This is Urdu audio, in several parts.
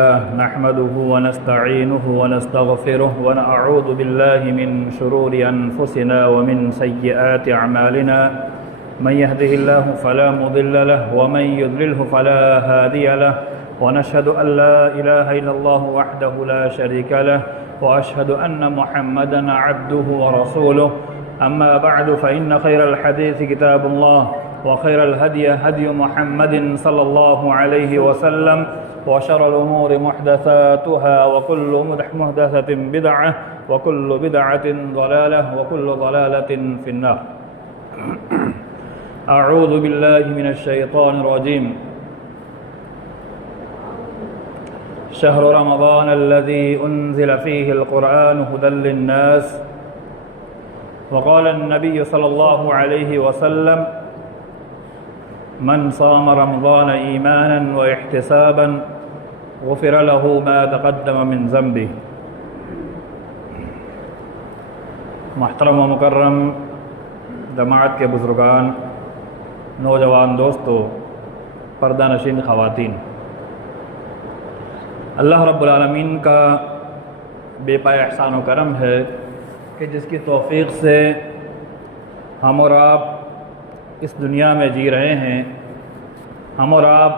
لله نحمده ونستعينه ونستغفره ونعوذ بالله من شرور أنفسنا ومن سيئات أعمالنا من يهده الله فلا مضل له ومن يضلله فلا هادي له ونشهد أن لا إله إلا الله وحده لا شريك له وأشهد أن محمدا عبده ورسوله أما بعد فإن خير الحديث كتاب الله وخير الهدي هدي محمد صلى الله عليه وسلم وشر الأمور محدثاتها وكل محدثة بدعة وكل بدعة ضلالة وكل ضلالة في النار. أعوذ بالله من الشيطان الرجيم. شهر رمضان الذي أنزل فيه القرآن هدى للناس وقال النبي صلى الله عليه وسلم من صام رمضان إيمانا واحتسابا غفر له ما تقدم من ذنبه. محترم و مکرم جماعت کے بزرگان، نوجوان دوستو، پردہ نشین خواتین، اللہ رب العالمین کا بے پایہ احسان و کرم ہے کہ جس کی توفیق سے ہم اور آپ اس دنیا میں جی رہے ہیں، ہم اور آپ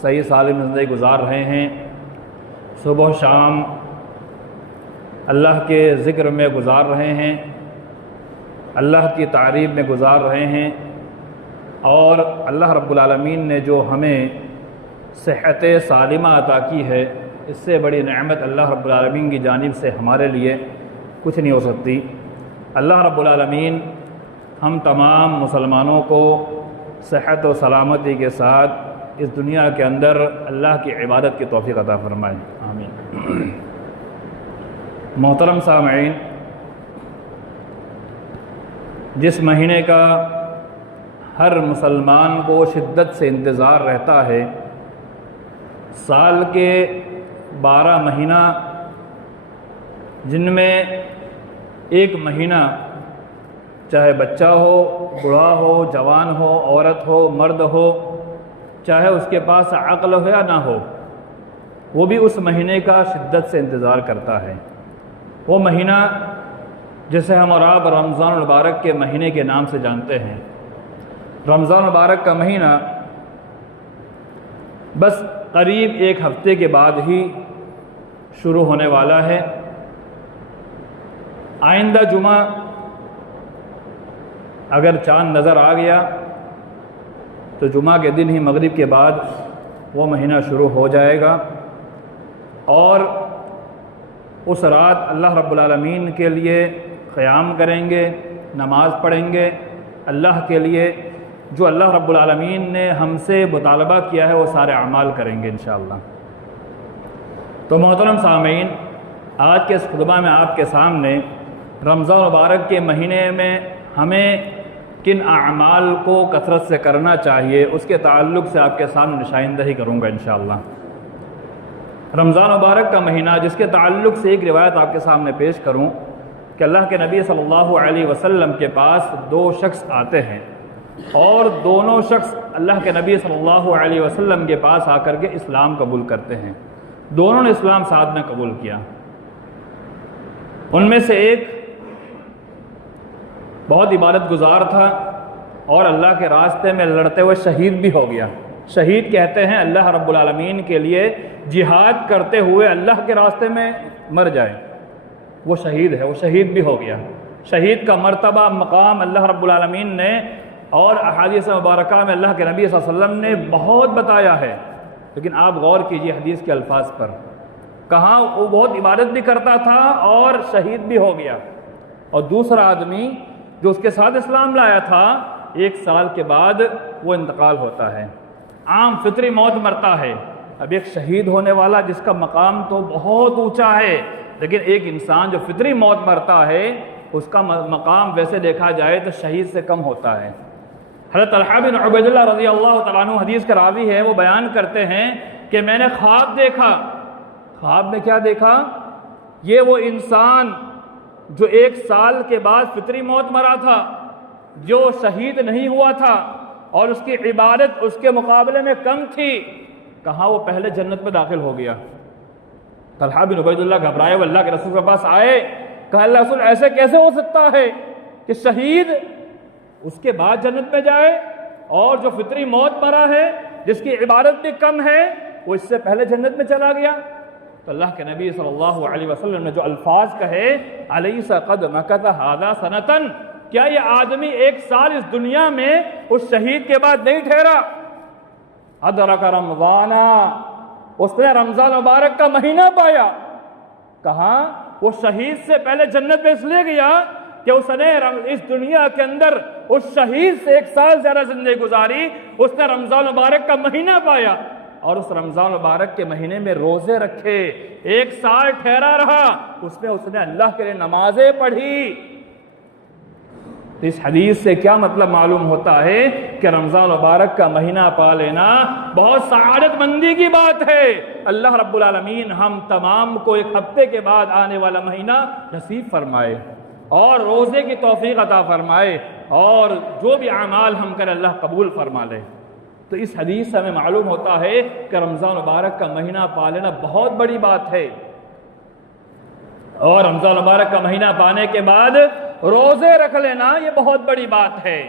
صحیح سالم زندگی گزار رہے ہیں، صبح و شام اللہ کے ذکر میں گزار رہے ہیں، اللہ کی تعریف میں گزار رہے ہیں، اور اللہ رب العالمین نے جو ہمیں صحت سالمہ عطا کی ہے، اس سے بڑی نعمت اللہ رب العالمین کی جانب سے ہمارے لیے کچھ نہیں ہو سکتی۔ اللہ رب العالمین ہم تمام مسلمانوں کو صحت و سلامتی کے ساتھ اس دنیا کے اندر اللہ کی عبادت کی توفیق عطا فرمائے، آمین۔ محترم سامعین، جس مہینے کا ہر مسلمان کو شدت سے انتظار رہتا ہے، سال کے 12 مہینہ جن میں ایک مہینہ چاہے بچہ ہو، بوڑھا ہو، جوان ہو، عورت ہو، مرد ہو، چاہے اس کے پاس عقل ہو یا نہ ہو، وہ بھی اس مہینے کا شدت سے انتظار کرتا ہے۔ وہ مہینہ جسے ہم اور آپ رمضان المبارک کے مہینے کے نام سے جانتے ہیں۔ رمضان المبارک کا مہینہ بس قریب ایک ہفتے کے بعد ہی شروع ہونے والا ہے۔ آئندہ جمعہ اگر چاند نظر آ گیا تو جمعہ کے دن ہی مغرب کے بعد وہ مہینہ شروع ہو جائے گا، اور اس رات اللہ رب العالمین کے لیے قیام کریں گے، نماز پڑھیں گے، اللہ کے لیے جو اللہ رب العالمین نے ہم سے مطالبہ کیا ہے وہ سارے اعمال کریں گے انشاءاللہ۔ تو محترم سامعین، آج کے اس خطبہ میں آپ کے سامنے رمضان مبارک کے مہینے میں ہمیں کن اعمال کو کثرت سے کرنا چاہیے اس کے تعلق سے آپ کے سامنے نشاندہی کروں گا انشاءاللہ۔ رمضان مبارک کا مہینہ جس کے تعلق سے ایک روایت آپ کے سامنے پیش کروں کہ اللہ کے نبی صلی اللہ علیہ وسلم کے پاس 2 شخص آتے ہیں، اور دونوں شخص اللہ کے نبی صلی اللہ علیہ وسلم کے پاس آ کر کے اسلام قبول کرتے ہیں۔ دونوں نے اسلام ساتھ میں قبول کیا۔ ان میں سے ایک بہت عبادت گزار تھا اور اللہ کے راستے میں لڑتے ہوئے شہید بھی ہو گیا۔ شہید کہتے ہیں اللہ رب العالمین کے لیے جہاد کرتے ہوئے اللہ کے راستے میں مر جائے، وہ شہید ہے، وہ شہید بھی ہو گیا۔ شہید کا مرتبہ، مقام اللہ رب العالمین نے اور احادیث مبارکہ میں اللہ کے نبی صلی اللہ علیہ وسلم نے بہت بتایا ہے، لیکن آپ غور کیجئے حدیث کے الفاظ پر، کہاں وہ بہت عبادت بھی کرتا تھا اور شہید بھی ہو گیا۔ اور دوسرا آدمی جو اس کے ساتھ اسلام لایا تھا، 1 سال کے بعد وہ انتقال ہوتا ہے، عام فطری موت مرتا ہے۔ اب ایک شہید ہونے والا جس کا مقام تو بہت اونچا ہے، لیکن ایک انسان جو فطری موت مرتا ہے اس کا مقام ویسے دیکھا جائے تو شہید سے کم ہوتا ہے۔ حضرت طلحہ بن عبید اللہ رضی اللہ تعالیٰ عنہ حدیث کے راوی ہیں، وہ بیان کرتے ہیں کہ میں نے خواب دیکھا۔ خواب میں کیا دیکھا؟ یہ وہ انسان جو 1 سال کے بعد فطری موت مرا تھا، جو شہید نہیں ہوا تھا اور اس کی عبادت اس کے مقابلے میں کم تھی، کہاں وہ پہلے جنت میں داخل ہو گیا۔ طلحہ بن عبید اللہ گھبرائے، وہ اللہ کے رسول کے پاس آئے، کہا اللہ رسول ایسے کیسے ہو سکتا ہے کہ شہید اس کے بعد جنت میں جائے، اور جو فطری موت مرا ہے جس کی عبادت بھی کم ہے وہ اس سے پہلے جنت میں چلا گیا؟ تو اللہ کے نبی صلی اللہ علیہ وسلم نے جو الفاظ کہے، الیس قد مکث ھذا سنۃ، کیا یہ آدمی 1 سال اس دنیا میں اس شہید کے بعد نہیں ٹھہرا؟ ادرک رمضان، اس نے رمضان مبارک کا مہینہ پایا۔ کہاں؟ وہ شہید سے پہلے جنت میں اس لیے گیا کہ اس نے اس دنیا کے اندر اس شہید سے 1 سال زیادہ زندگی گزاری، اس نے رمضان مبارک کا مہینہ پایا، اور اس رمضان مبارک کے مہینے میں روزے رکھے، 1 سال ٹھہرا رہا، اس میں اس نے اللہ کے لیے نمازیں پڑھی۔ تو اس حدیث سے کیا مطلب معلوم ہوتا ہے کہ رمضان مبارک کا مہینہ پا لینا بہت سعادت مندی کی بات ہے۔ اللہ رب العالمین ہم تمام کو 1 ہفتے کے بعد آنے والا مہینہ نصیب فرمائے، اور روزے کی توفیق عطا فرمائے، اور جو بھی اعمال ہم کریں اللہ قبول فرما لے۔ تو اس حدیث سے ہمیں معلوم ہوتا ہے کہ رمضان مبارک کا مہینہ پا لینا بہت بڑی بات ہے، اور رمضان مبارک کا مہینہ پانے کے بعد روزے رکھ لینا یہ بہت بڑی بات ہے۔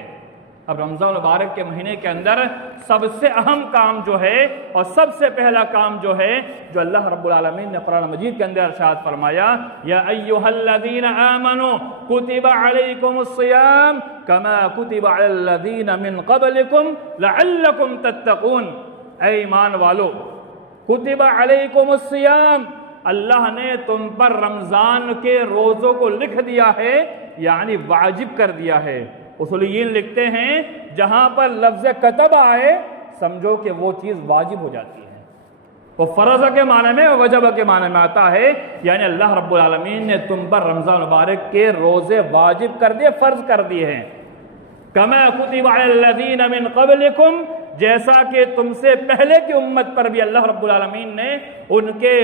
اب رمضان مبارک کے مہینے کے اندر سب سے اہم کام جو ہے، اور سب سے پہلا کام جو ہے، جو اللہ رب العالمین نے قرآن مجید کے اندر ارشاد فرمایا، یا ایھا الذین آمنوا کتب علیکم الصیام کما کتب علی الذین من قبلکم لعلکم تتقون، اے ایمان والو کتب علیکم الصیام، اللہ نے تم پر رمضان کے روزوں کو لکھ دیا ہے، یعنی واجب کر دیا ہے۔ اصولیین لکھتے ہیں جہاں پر لفظ کتب آئے سمجھو کہ وہ چیز واجب ہو جاتی ہے، وہ فرض کے معنی میں اور وجب کے معنی میں آتا ہے، یعنی اللہ رب العالمین نے تم پر رمضان مبارک کے روزے واجب کر دیے، فرض کر دیے ہیں۔ کما کتب علی الذین من قبلکم، جیسا کہ تم سے پہلے کی امت پر بھی اللہ رب العالمین نے ان کے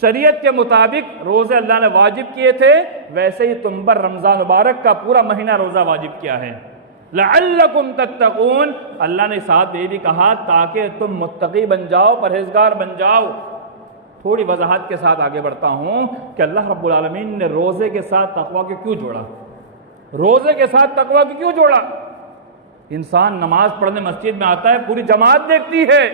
شریعت کے مطابق روزے اللہ نے واجب کیے تھے، ویسے ہی تم پر رمضان مبارک کا پورا مہینہ روزہ واجب کیا ہے۔ لعلکم تتقون، اللہ نے ساتھ یہ بھی کہا تاکہ تم متقی بن جاؤ، پرہیزگار بن جاؤ۔ تھوڑی وضاحت کے ساتھ آگے بڑھتا ہوں کہ اللہ رب العالمین نے روزے کے ساتھ تقوی کو کیوں جوڑا؟ روزے کے ساتھ تقوی کو کیوں جوڑا؟ انسان نماز پڑھنے مسجد میں آتا ہے، پوری جماعت دیکھتی ہے،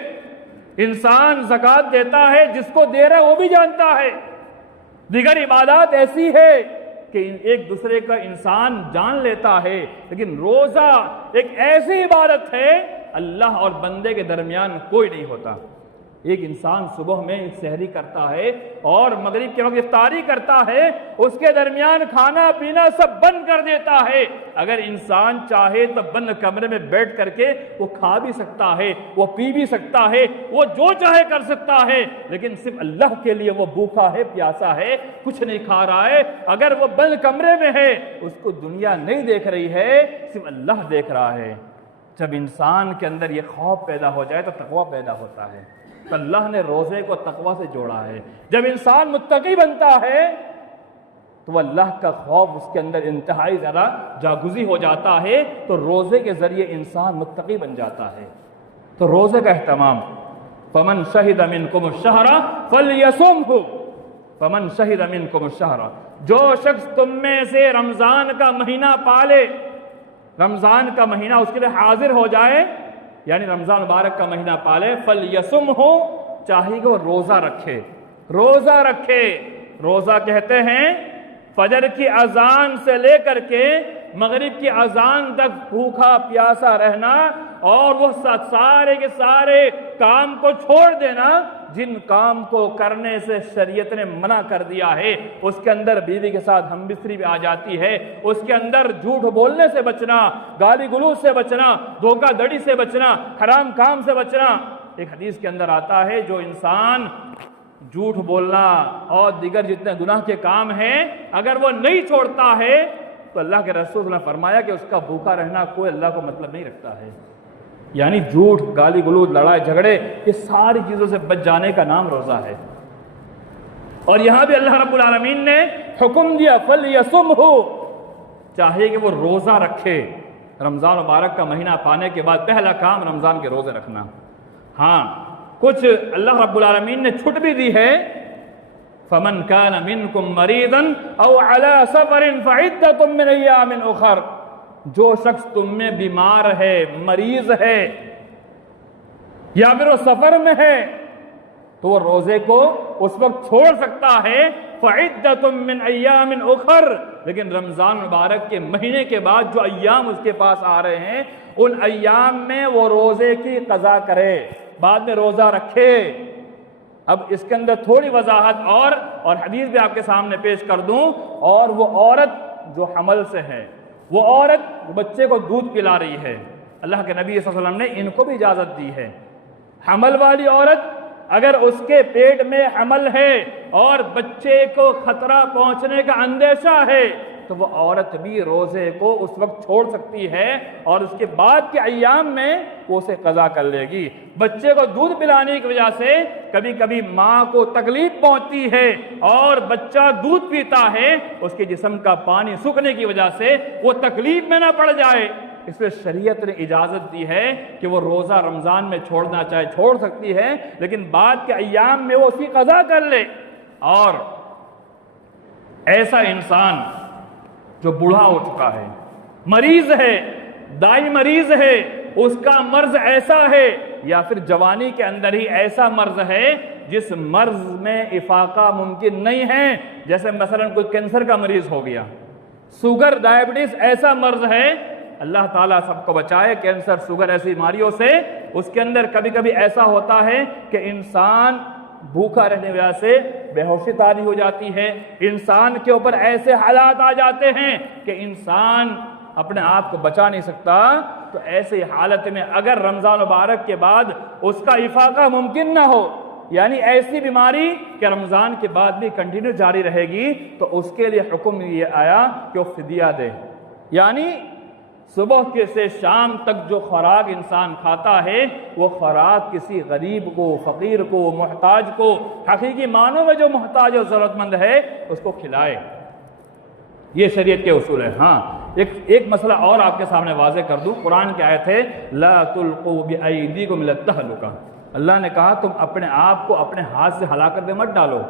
انسان زکوٰۃ دیتا ہے، جس کو دے رہا ہے وہ بھی جانتا ہے، دیگر عبادات ایسی ہے کہ ایک دوسرے کا انسان جان لیتا ہے، لیکن روزہ ایک ایسی عبادت ہے اللہ اور بندے کے درمیان کوئی نہیں ہوتا۔ ایک انسان صبح میں ایک سحری کرتا ہے اور مغرب کے وقت افطاری کرتا ہے، اس کے درمیان کھانا پینا سب بند کر دیتا ہے۔ اگر انسان چاہے تو بند کمرے میں بیٹھ کر کے وہ کھا بھی سکتا ہے، وہ پی بھی سکتا ہے، وہ جو چاہے کر سکتا ہے، لیکن صرف اللہ کے لیے وہ بھوکا ہے، پیاسا ہے، کچھ نہیں کھا رہا ہے۔ اگر وہ بند کمرے میں ہے، اس کو دنیا نہیں دیکھ رہی ہے، صرف اللہ دیکھ رہا ہے۔ جب انسان کے اندر یہ خوف پیدا ہو جائے تو تقویٰ پیدا ہوتا ہے۔ تو اللہ نے روزے کو تقویٰ سے جوڑا ہے۔ جب انسان متقی بنتا ہے تو وہ اللہ کا خوف اس کے اندر انتہائی زیادہ جاگزی ہو جاتا ہے، تو روزے کے ذریعے انسان متقی بن جاتا ہے۔ تو روزے کا اہتمام، فمن شہد منکم الشہر فلیصمہ، فمن شہد منکم الشہر، جو شخص تم میں سے رمضان کا مہینہ پالے، رمضان کا مہینہ اس کے لیے حاضر ہو جائے، یعنی رمضان مبارک کا مہینہ پالے، فلیصمہ، چاہیے کہ وہ روزہ رکھے۔ روزہ رکھے، روزہ کہتے ہیں فجر کی اذان سے لے کر کے مغرب کی اذان تک بھوکا پیاسا رہنا، اور وہ سارے کے سارے کام کو چھوڑ دینا جن کام کو کرنے سے شریعت نے منع کر دیا ہے۔ اس کے اندر بیوی کے ساتھ ہم بستری بھی آ جاتی ہے، اس کے اندر جھوٹ بولنے سے بچنا، گالی گلوچ سے بچنا، دھوکہ دڑی سے بچنا، حرام کام سے بچنا۔ ایک حدیث کے اندر آتا ہے جو انسان جھوٹ بولنا اور دیگر جتنے گناہ کے کام ہیں اگر وہ نہیں چھوڑتا ہے تو اللہ کے رسول نے فرمایا کہ اس کا بھوکا رہنا کوئی اللہ کو مطلب نہیں رکھتا ہے۔ یعنی جھوٹ، گالی گلوچ، لڑائی جھگڑے، یہ ساری چیزوں سے بچ جانے کا نام روزہ ہے۔ اور یہاں بھی اللہ رب العالمین نے حکم دیا فلیصمہ، چاہیے کہ وہ روزہ رکھے۔ رمضان مبارک کا مہینہ پانے کے بعد پہلا کام رمضان کے روزے رکھنا۔ ہاں کچھ اللہ رب العالمین نے چھٹ بھی دی ہے فمن کان منکم مریضا او علی سفر فعدۃ من ایام اخر، جو شخص تم میں بیمار ہے، مریض ہے، یا پھر وہ سفر میں ہے، تو وہ روزے کو اس وقت چھوڑ سکتا ہے، فعدۃ من ایام اخر، لیکن رمضان مبارک کے مہینے کے بعد جو ایام اس کے پاس آ رہے ہیں ان ایام میں وہ روزے کی قضا کرے، بعد میں روزہ رکھے۔ اب اس کے اندر تھوڑی وضاحت اور حدیث بھی آپ کے سامنے پیش کر دوں۔ اور وہ عورت جو حمل سے ہے، وہ عورت بچے کو دودھ پلا رہی ہے، اللہ کے نبی صلی اللہ علیہ وسلم نے ان کو بھی اجازت دی ہے۔ حمل والی عورت اگر اس کے پیٹ میں حمل ہے اور بچے کو خطرہ پہنچنے کا اندیشہ ہے تو وہ عورت بھی روزے کو اس وقت چھوڑ سکتی ہے اور اس کے بعد کے ایام میں وہ اسے قضا کر لے گی۔ بچے کو دودھ پلانے کی وجہ سے کبھی کبھی ماں کو تکلیف پہنچتی ہے اور بچہ دودھ پیتا ہے، اس کے جسم کا پانی سوکھنے کی وجہ سے وہ تکلیف میں نہ پڑ جائے، اس لیے شریعت نے اجازت دی ہے کہ وہ روزہ رمضان میں چھوڑنا چاہے چھوڑ سکتی ہے، لیکن بعد کے ایام میں وہ اس کی قضا کر لے۔ اور ایسا انسان جو بوڑھا ہو چکا ہے، مریض ہے، دائی مریض ہے، اس کا مرض ایسا ہے، یا پھر جوانی کے اندر ہی ایسا مرض ہے جس مرض میں افاقہ ممکن نہیں ہے، جیسے مثلا کوئی کینسر کا مریض ہو گیا، شوگر، ڈائبٹیز ایسا مرض ہے، اللہ تعالیٰ سب کو بچائے کینسر، شوگر ایسی بیماریوں سے۔ اس کے اندر کبھی کبھی ایسا ہوتا ہے کہ انسان بھوکا رہنے کی وجہ سے بے ہوشی طاری ہو جاتی ہے، انسان کے اوپر ایسے حالات آ جاتے ہیں کہ انسان اپنے آپ کو بچا نہیں سکتا۔ تو ایسی حالت میں اگر رمضان مبارک کے بعد اس کا افاقہ ممکن نہ ہو، یعنی ایسی بیماری کہ رمضان کے بعد بھی کنٹینیو جاری رہے گی، تو اس کے لیے حکم یہ آیا کہ وہ فدیہ دے، یعنی صبح کے سے شام تک جو خوراک انسان کھاتا ہے وہ خوراک کسی غریب کو، فقیر کو، محتاج کو، حقیقی معنوں میں جو محتاج اور ضرورت مند ہے اس کو کھلائے۔ یہ شریعت کے اصول ہیں۔ ہاں ایک مسئلہ اور آپ کے سامنے واضح کر دوں، قرآن کی آیت ہے لا تلقوا بأیدیکم الی التہلکہ، اللہ نے کہا تم اپنے آپ کو اپنے ہاتھ سے ہلاکت میں مت ڈالو۔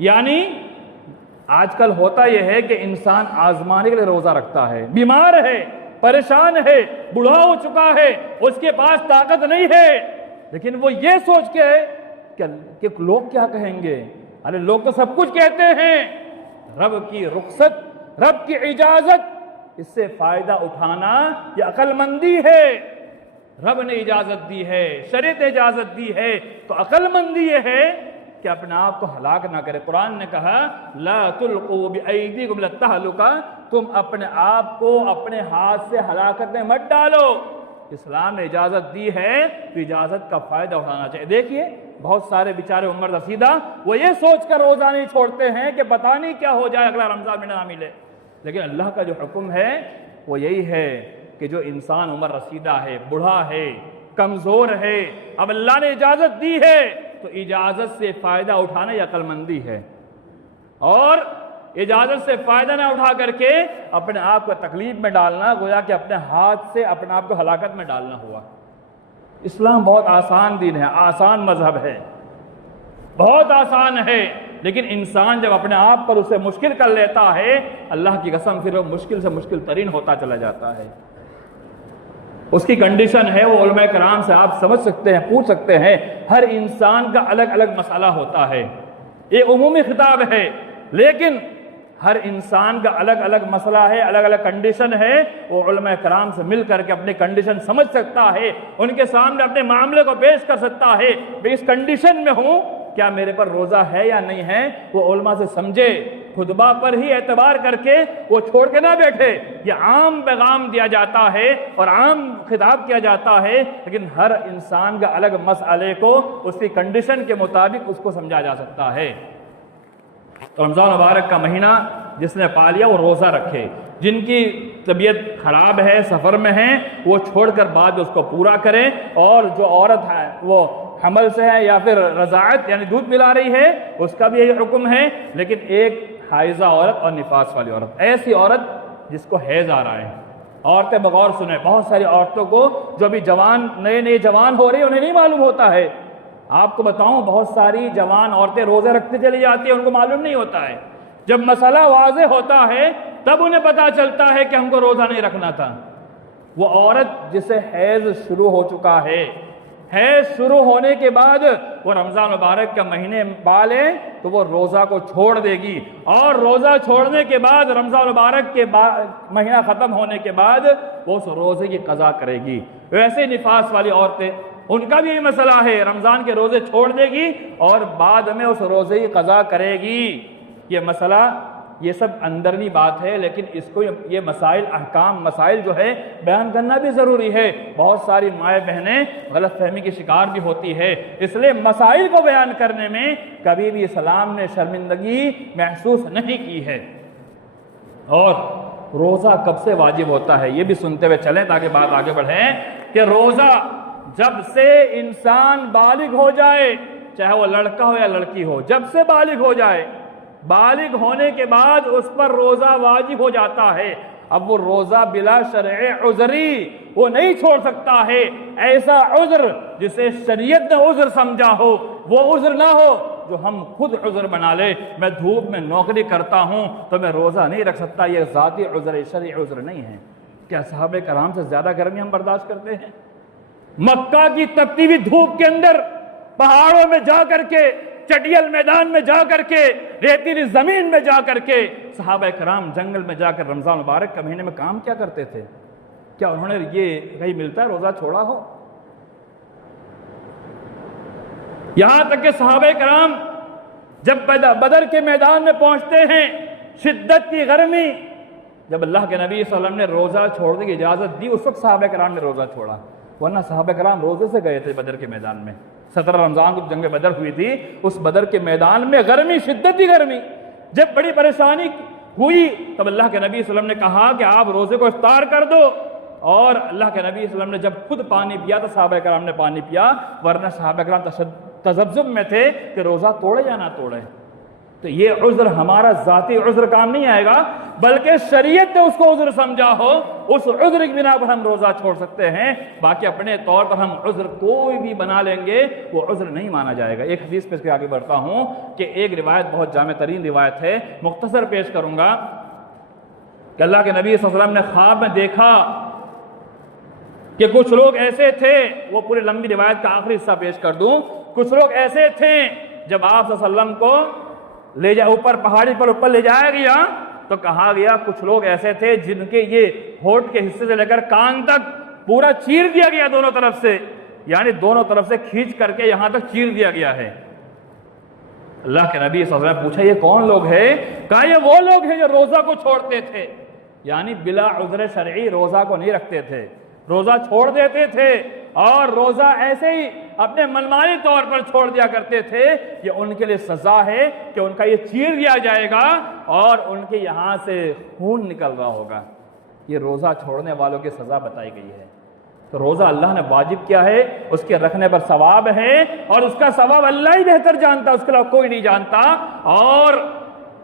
یعنی آج کل ہوتا یہ ہے کہ انسان آزمانے کے لیے روزہ رکھتا ہے، بیمار ہے، پریشان ہے، بوڑھا ہو چکا ہے، اس کے پاس طاقت نہیں ہے، لیکن وہ یہ سوچ کے کہ لوگ کیا کہیں گے، ارے لوگ تو سب کچھ کہتے ہیں۔ رب کی رخصت، رب کی اجازت، اس سے فائدہ اٹھانا یہ عقل مندی ہے۔ رب نے اجازت دی ہے، شریعت نے اجازت دی ہے، تو عقل مندی یہ ہے کہ اپنے آپ کو ہلاک نہ کرے۔ قرآن نے کہا لا تلقوا بأیدیکم الی التہلکہ، تم اپنے آپ کو اپنے ہاتھ سے ہلاکت میں مت ڈالو۔ اسلام نے اجازت دی ہے تو اجازت کا فائدہ اٹھانا چاہیے۔ دیکھیے بہت سارے بیچارے عمر رسیدہ وہ یہ سوچ کر روزہ نہیں چھوڑتے ہیں کہ پتہ نہیں کیا ہو جائے اگلا رمضان میں نہ ملے، لیکن اللہ کا جو حکم ہے وہ یہی ہے کہ جو انسان عمر رسیدہ ہے، بوڑھا ہے، کمزور ہے، اب اللہ نے اجازت دی ہے تو اجازت سے فائدہ اٹھانا یہ عقل مندی ہے، اور اجازت سے فائدہ نہ اٹھا کر کے اپنے آپ کو تکلیف میں ڈالنا گویا کہ اپنے ہاتھ سے اپنے آپ کو ہلاکت میں ڈالنا ہوا۔ اسلام بہت آسان دین ہے، آسان مذہب ہے، بہت آسان ہے، لیکن انسان جب اپنے آپ پر اسے مشکل کر لیتا ہے اللہ کی قسم پھر وہ مشکل سے مشکل ترین ہوتا چلا جاتا ہے۔ اس کی کنڈیشن ہے، وہ علماء کرام سے آپ سمجھ سکتے ہیں، پوچھ سکتے ہیں، ہر انسان کا الگ الگ مسئلہ ہوتا ہے، یہ عمومی خطاب ہے، لیکن ہر انسان کا الگ الگ مسئلہ ہے، الگ الگ کنڈیشن ہے، وہ علماء کرام سے مل کر کے اپنی کنڈیشن سمجھ سکتا ہے، ان کے سامنے اپنے معاملے کو پیش کر سکتا ہے، میں اس کنڈیشن میں ہوں، کیا میرے پر روزہ ہے یا نہیں ہے، وہ علماء سے سمجھے، خطبہ پر ہی اعتبار کر کے وہ چھوڑ کے نہ بیٹھے۔ یہ عام پیغام دیا جاتا ہے اور عام خطاب کیا جاتا ہے، لیکن ہر انسان کا الگ مسئلے کو اس کی کنڈیشن کے مطابق اس کو سمجھا جا سکتا ہے۔ رمضان مبارک کا مہینہ جس نے پا لیا وہ روزہ رکھے، جن کی طبیعت خراب ہے، سفر میں ہیں، وہ چھوڑ کر بعد اس کو پورا کریں، اور جو عورت ہے وہ حمل سے ہے یا پھر رضاعت یعنی دودھ پلا رہی ہے اس کا بھی یہی حکم ہے، لیکن ایک حائضہ عورت اور نفاس والی عورت، ایسی عورت جس کو حیض آ رہا ہے، عورتیں بغور سنیں، بہت ساری عورتوں کو جو ابھی جوان نئے جوان ہو رہی ہیں انہیں نہیں معلوم ہوتا ہے آپ کو بتاؤں بہت ساری جوان عورتیں روزے رکھتے چلی جاتی ہیں، ان کو معلوم نہیں ہوتا ہے، جب مسئلہ واضح ہوتا ہے تب انہیں پتا چلتا ہے کہ ہم کو روزہ نہیں رکھنا تھا۔ وہ عورت جسے حیض شروع ہو چکا ہے، حیض شروع ہونے کے بعد وہ رمضان مبارک کا مہینے پالے تو وہ روزہ کو چھوڑ دے گی، اور روزہ چھوڑنے کے بعد رمضان مبارک کے مہینہ ختم ہونے کے بعد وہ اس روزے کی قضا کرے گی۔ ویسے نفاس والی عورتیں، ان کا بھی یہ مسئلہ ہے، رمضان کے روزے چھوڑ دے گی اور بعد میں اس روزے کی قضا کرے گی۔ یہ مسئلہ، یہ سب اندرونی بات ہے، لیکن اس کو یہ مسائل، احکام، مسائل جو ہے بیان کرنا بھی ضروری ہے۔ بہت ساری مائیں بہنیں غلط فہمی کی شکار بھی ہوتی ہے، اس لیے مسائل کو بیان کرنے میں کبھی بھی اسلام نے شرمندگی محسوس نہیں کی ہے۔ اور روزہ کب سے واجب ہوتا ہے یہ بھی سنتے ہوئے چلیں تاکہ بات آگے بڑھے، کہ روزہ جب سے انسان بالغ ہو جائے، چاہے وہ لڑکا ہو یا لڑکی ہو، جب سے بالغ ہو جائے، بالغ ہونے کے بعد اس پر روزہ واجب ہو جاتا ہے۔ اب وہ روزہ بلا شرع عذری وہ نہیں چھوڑ سکتا ہے، ایسا عذر جسے شریعت نے عذر سمجھا ہو، وہ عذر نہ ہو جو ہم خود عذر بنا لے۔ میں دھوپ میں نوکری کرتا ہوں تو میں روزہ نہیں رکھ سکتا، یہ ذاتی عذر، شرعی عذر نہیں ہے۔ کیا صحابہ کرام سے زیادہ گرمی ہم برداشت کرتے ہیں؟ مکہ کی تپتی ہوئی دھوپ کے اندر، پہاڑوں میں جا کر کے، چٹیل میدان میں جا کر کے، ریتیلی زمین میں جا کر کے صحابہ کرام جنگل میں جا کر رمضان مبارک کے مہینے میں کام کیا کرتے تھے؟ کیا انہوں نے یہ کہیں ملتا ہے روزہ چھوڑا ہو؟ یہاں تک کہ صحابہ کرام جب بدر کے میدان میں پہنچتے ہیں، شدت کی گرمی، جب اللہ کے نبی صلی اللہ علیہ وسلم نے روزہ چھوڑنے کی اجازت دی، اس وقت صحابہ کرام نے روزہ چھوڑا، ورنہ صحابہ کرام روزے سے گئے تھے بدر کے میدان میں۔ 17 رمضان کو جنگ بدر ہوئی تھی، اس بدر کے میدان میں گرمی، شدتی گرمی، جب بڑی پریشانی ہوئی تب اللہ کے نبی صلی اللہ علیہ وسلم نے کہا کہ آپ روزے کو افطار کر دو، اور اللہ کے نبی صلی اللہ علیہ وسلم نے جب خود پانی پیا تو صحابہ کرام نے پانی پیا، ورنہ صحابہ کرام تذبذب میں تھے کہ روزہ توڑے یا نہ توڑے۔ تو یہ عذر ہمارا ذاتی عذر کام نہیں آئے گا، بلکہ شریعت نے اس کو عذر سمجھا ہو، اس عذر کی بنا پر ہم روزہ چھوڑ سکتے ہیں۔ باقی اپنے طور پر ہم عذر کوئی بھی بنا لیں گے وہ عذر نہیں مانا جائے گا۔ ایک حدیث پیش کے آگے بڑھتا ہوں کہ ایک روایت بہت جامع ترین روایت ہے، مختصر پیش کروں گا، کہ اللہ کے نبی صلی اللہ علیہ وسلم نے خواب میں دیکھا کہ کچھ لوگ ایسے تھے، وہ پوری لمبی روایت کا آخری حصہ پیش کر دوں، کچھ لوگ ایسے تھے جب آپ صلی اللہ علیہ وسلم کو لے جا اوپر پہاڑی پر اوپر لے جایا گیا تو کہا گیا کچھ لوگ ایسے تھے جن کے یہ ہونٹ کے حصے سے لے کر کان تک پورا چیر دیا گیا دونوں طرف سے، یعنی دونوں طرف سے کھینچ کر کے یہاں تک چیر دیا گیا ہے۔ اللہ کے نبی صلی اللہ علیہ وسلم نے پوچھا یہ کون لوگ ہیں؟ کہا یہ وہ لوگ ہیں جو روزہ کو چھوڑتے تھے، یعنی بلا عذر شرعی روزہ کو نہیں رکھتے تھے، روزہ چھوڑ دیتے تھے، اور روزہ ایسے ہی اپنے منمانی طور پر چھوڑ دیا کرتے تھے۔ یہ ان کے لیے سزا ہے کہ ان کا یہ چیر دیا جائے گا اور ان کے یہاں سے خون نکل رہا ہوگا۔ یہ روزہ چھوڑنے والوں کی سزا بتائی گئی ہے۔ تو روزہ اللہ نے واجب کیا ہے، اس کے رکھنے پر ثواب ہے، اور اس کا ثواب اللہ ہی بہتر جانتا، اس کے علاوہ کوئی نہیں جانتا، اور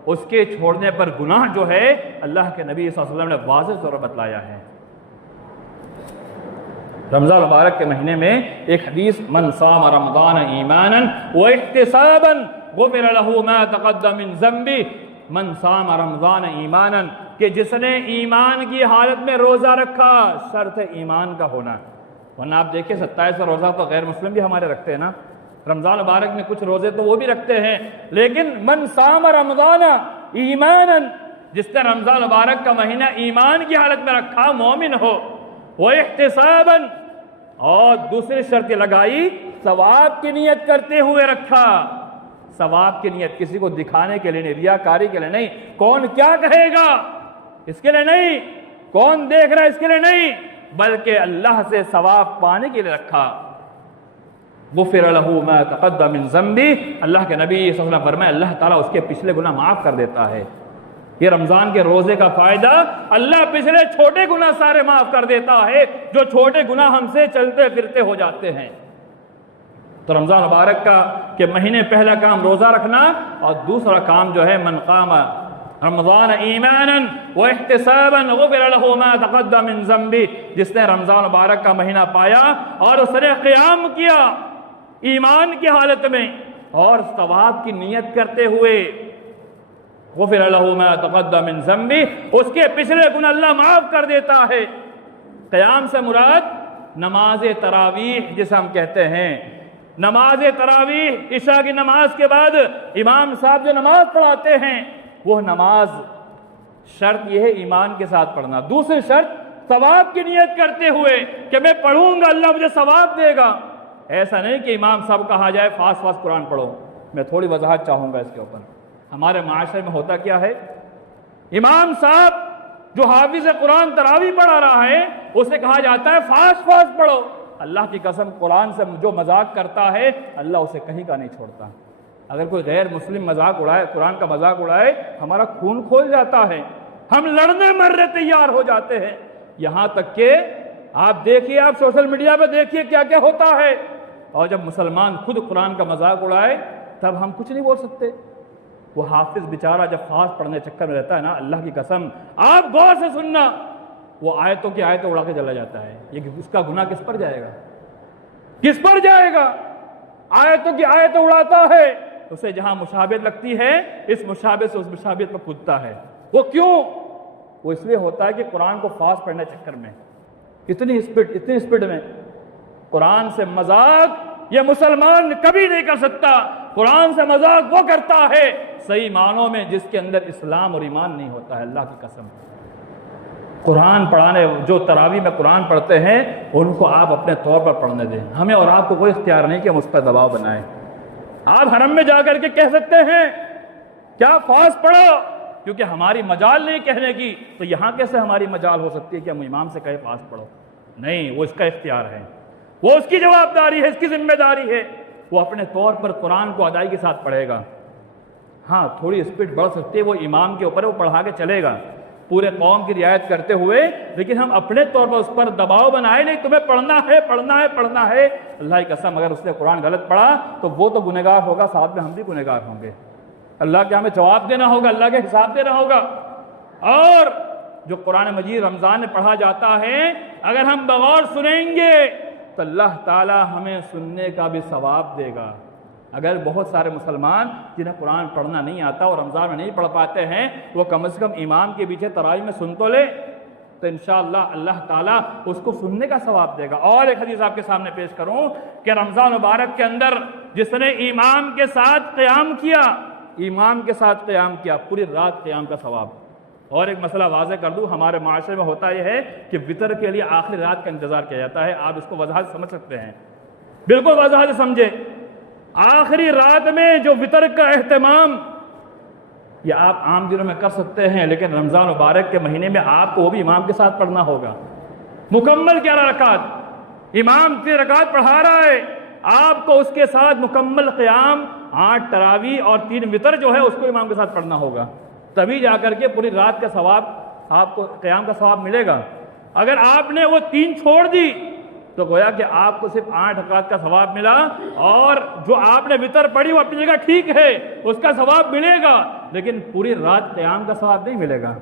اس کے چھوڑنے پر گناہ جو ہے اللہ کے نبی صلی اللہ علیہ وسلم نے واضح طور پر بتلایا ہے۔ رمضان مبارک کے مہینے میں ایک حدیث، من صام رمضان ایمانا واحتسابا غفر له ما تقدم من ذنبه، من صام رمضان ایمانا، کہ جس نے ایمان کی حالت میں روزہ رکھا، شرط ایمان کا ہونا، ورنہ آپ دیکھیں 27 روزہ تو غیر مسلم بھی ہمارے رکھتے ہیں نا، رمضان مبارک میں کچھ روزے تو وہ بھی رکھتے ہیں، لیکن من صام رمضان ایمانا، جس نے رمضان مبارک کا مہینہ ایمان کی حالت میں رکھا، مومن ہو، واحتسابا، اور دوسری شرط لگائی ثواب کی نیت کرتے ہوئے رکھا۔ ثواب کی نیت کسی کو دکھانے کے لیے نہیں، ریاکاری کے لیے نہیں، کون کیا کہے گا اس کے لیے نہیں، کون دیکھ رہا ہے اس کے لیے نہیں، بلکہ اللہ سے ثواب پانے کے لیے رکھا۔ غفر له ما تقدم من ذنبه، اللہ کے نبی صلی اللہ علیہ وسلم فرمائے اللہ تعالیٰ اس کے پچھلے گناہ معاف کر دیتا ہے۔ یہ رمضان کے روزے کا فائدہ، اللہ پچھلے چھوٹے گناہ سارے معاف کر دیتا ہے، جو چھوٹے گناہ ہم سے چلتے پھرتے ہو جاتے ہیں۔ تو رمضان مبارک کا کہ مہینے پہلا کام روزہ رکھنا، اور دوسرا کام جو ہے من قام رمضان ایمانا واحتسابا غفر له ما تقدم من ذنبه، جس نے رمضان مبارک کا مہینہ پایا اور اس نے قیام کیا، ایمان کی حالت میں اور ثواب کی نیت کرتے ہوئے، غفر لہ ما تقدم من ذنبہ، اس کے پچھلے گناہ اللہ معاف کر دیتا ہے۔ قیام سے مراد نماز تراویح جسے ہم کہتے ہیں، نماز تراویح عشاء کی نماز کے بعد امام صاحب جو نماز پڑھاتے ہیں، وہ نماز شرط یہ ہے ایمان کے ساتھ پڑھنا، دوسری شرط ثواب کی نیت کرتے ہوئے کہ میں پڑھوں گا اللہ مجھے ثواب دے گا۔ ایسا نہیں کہ امام صاحب کہا جائے فاسٹ فاسٹ قرآن پڑھو۔ میں تھوڑی وضاحت چاہوں گا اس کے اوپر۔ ہمارے معاشرے میں ہوتا کیا ہے، امام صاحب جو حافظ قرآن تراویح پڑھا رہا ہے اسے کہا جاتا ہے فاسٹ فاسٹ پڑھو۔ اللہ کی قسم قرآن سے جو مذاق کرتا ہے اللہ اسے کہیں کا نہیں چھوڑتا۔ اگر کوئی غیر مسلم مذاق اڑائے، قرآن کا مذاق اڑائے، ہمارا خون کھول جاتا ہے، ہم لڑنے مرنے تیار ہو جاتے ہیں۔ یہاں تک کہ آپ دیکھیے، آپ سوشل میڈیا پہ دیکھیے کیا کیا ہوتا ہے، اور جب مسلمان خود قرآن کا مذاق اڑائے تب ہم کچھ نہیں بول سکتے۔ وہ حافظ بیچارہ جب خاص پڑھنے چکر میں رہتا ہے نا، اللہ کی قسم آپ غور سے سننا، وہ آیتوں کی آیتیں اڑا کے چلا جاتا ہے۔ یہ اس کا گناہ کس پر جائے گا؟ کس پر جائے گا؟ آیتوں کی آیتیں اڑاتا ہے، اسے جہاں مشابہت لگتی ہے اس مشابہت سے اس مشابہت پر کودتا ہے۔ وہ کیوں؟ وہ اس لیے ہوتا ہے کہ قرآن کو فاسٹ پڑھنے چکر میں اتنی اسپیڈ میں قرآن سے مذاق یہ مسلمان کبھی نہیں کر سکتا۔ قرآن سے مذاق وہ کرتا ہے صحیح معنوں میں جس کے اندر اسلام اور ایمان نہیں ہوتا ہے۔ اللہ کی قسم، قرآن پڑھانے جو تراویح میں قرآن پڑھتے ہیں ان کو آپ اپنے طور پر پڑھنے دیں، ہمیں اور آپ کو کوئی اختیار نہیں کہ ہم اس پر دباؤ بنائیں۔ آپ حرم میں جا کر کے کہہ سکتے ہیں کیا فاسٹ پڑھو، کیونکہ ہماری مجال نہیں کہنے کی، تو یہاں کیسے ہماری مجال ہو سکتی ہے کہ ہم امام سے کہے فاسٹ پڑھو؟ نہیں، وہ اس کا اختیار ہے، وہ اس کی جوابداری ہے، اس کی ذمہ داری ہے، وہ اپنے طور پر قرآن کو ادائی کے ساتھ پڑھے گا۔ ہاں تھوڑی اسپیڈ بڑھ سکتی ہے، وہ امام کے اوپر وہ پڑھا کے چلے گا پورے قوم کی رعایت کرتے ہوئے، لیکن ہم اپنے طور پر اس پر دباؤ بنائے نہیں تمہیں پڑھنا ہے پڑھنا ہے پڑھنا ہے۔ اللہ کی قسم اگر اس نے قرآن غلط پڑھا تو وہ تو گنہگار ہوگا، ساتھ میں ہم بھی گنہگار ہوں گے۔ اللہ کے ہمیں جواب دینا ہوگا، اللہ کے حساب دینا ہوگا۔ اور جو قرآن مجید رمضان میں پڑھا جاتا ہے اگر ہم بغور سنیں گے تو اللہ تعالی ہمیں سننے کا بھی ثواب دے گا۔ اگر بہت سارے مسلمان جنہیں قرآن پڑھنا نہیں آتا اور رمضان میں نہیں پڑھ پاتے ہیں وہ کم از کم امام کے پیچھے تراویح میں سن تو لے، تو انشاءاللہ اللہ تعالیٰ اس کو سننے کا ثواب دے گا۔ اور ایک حدیث آپ کے سامنے پیش کروں کہ رمضان مبارک کے اندر جس نے امام کے ساتھ قیام کیا، امام کے ساتھ قیام کیا، پوری رات قیام کا ثواب۔ اور ایک مسئلہ واضح کر دوں، ہمارے معاشرے میں ہوتا یہ ہے کہ وطر کے لیے آخری رات کا انتظار کیا جاتا ہے۔ آپ اس کو وضاحت سمجھ سکتے ہیں، بالکل وضاحت سمجھے۔ آخری رات میں جو وطر کا اہتمام یہ آپ عام دنوں میں کر سکتے ہیں، لیکن رمضان مبارک کے مہینے میں آپ کو وہ بھی امام کے ساتھ پڑھنا ہوگا۔ مکمل 11 رکعت، امام 3 رکعت پڑھا رہا ہے، آپ کو اس کے ساتھ مکمل قیام 8 تراویح اور 3 وطر جو ہے اس کو امام کے ساتھ پڑھنا ہوگا، تبھی جا کر کے پوری رات کا ثواب آپ کو قیام کا ثواب ملے گا۔ اگر آپ نے وہ 3 چھوڑ دی تو گویا کہ آپ کو صرف 8 رکعت کا ثواب ملا، اور جو آپ نے وطر پڑھی وہ اپنی جگہ ٹھیک ہے، اس کا ثواب ملے گا، لیکن پوری رات قیام کا ثواب نہیں ملے گا،